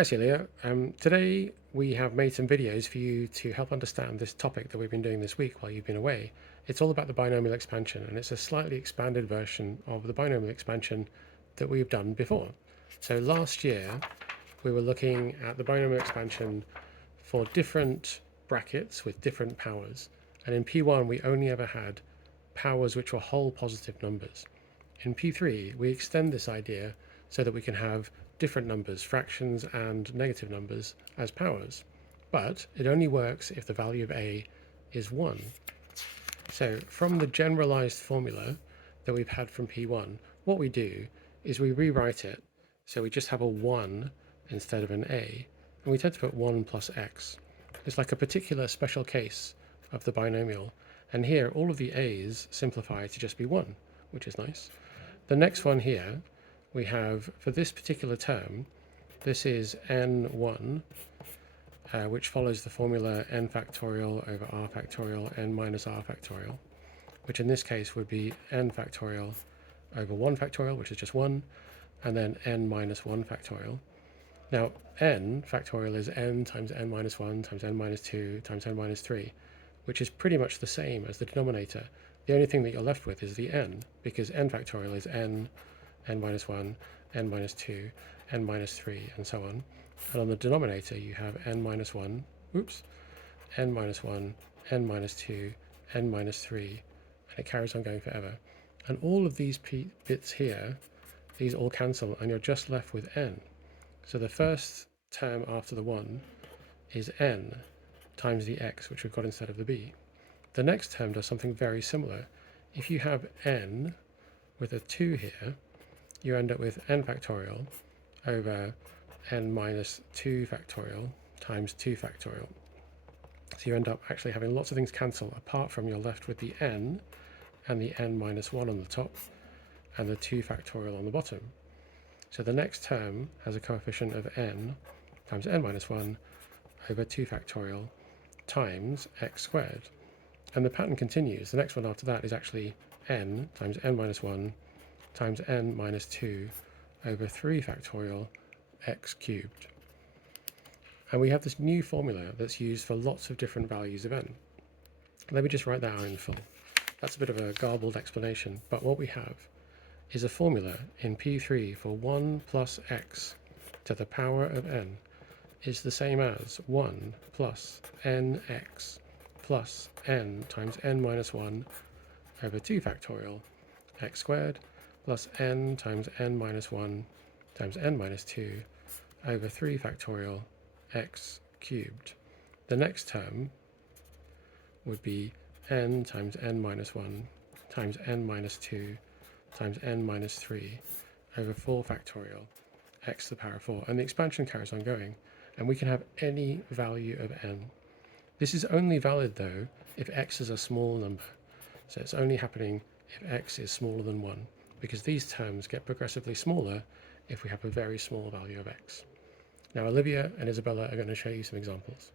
Hi Celia, today we have made some videos for you to help understand this topic that we've been doing this week while you've been away. It's all about the binomial expansion, and it's a slightly expanded version of the binomial expansion that we've done before. So last year we were looking at the binomial expansion for different brackets with different powers, and in P1 we only ever had powers which were whole positive numbers. In P3 we extend this idea so that we can have different numbers, fractions and negative numbers as powers, but it only works if the value of a is 1. So from the generalized formula that we've had from P1, what we do is we rewrite it so we just have a 1 instead of an a, and we tend to put 1 plus x. It's like a particular special case of the binomial, and here all of the a's simplify to just be 1, which is nice. The next one here we have, for this particular term, this is n1, which follows the formula n factorial over r factorial n minus r factorial, which in this case would be n factorial over 1 factorial, which is just 1, and then n minus 1 factorial. Now, n factorial is n times n minus 1 times n minus 2 times n minus 3, which is pretty much the same as the denominator. The only thing that you're left with is the n, because n factorial is n minus 1, n minus 2, n minus 3, and so on. And on the denominator you have n minus 1, n minus 1, n minus 2, n minus 3, and it carries on going forever. And all of these bits here, these all cancel, and you're just left with n. So the first term after the 1 is n times the x, which we've got instead of the b. The next term does something very similar. If you have n with a 2 here, you end up with n factorial over n minus 2 factorial times 2 factorial. So you end up actually having lots of things cancel, apart from you're left with the n and the n minus 1 on the top and the 2 factorial on the bottom. So the next term has a coefficient of n times n minus 1 over 2 factorial times x squared. And the pattern continues. The next one after that is actually n times n minus 1 times n minus 2 over 3 factorial x cubed. And we have this new formula that's used for lots of different values of n. Let me just write that out in full. That's a bit of a garbled explanation, but what we have is a formula in P3 for 1 plus x to the power of n is the same as 1 plus nx plus n times n minus 1 over 2 factorial x squared plus n times n minus 1 times n minus 2 over 3 factorial x cubed. The next term would be n times n minus 1 times n minus 2 times n minus 3 over 4 factorial x to the power of 4. And the expansion carries on going, and we can have any value of n. This is only valid, though, if x is a small number. So it's only happening if x is smaller than 1, because these terms get progressively smaller if we have a very small value of x. Now Olivia and Isabella are going to show you some examples.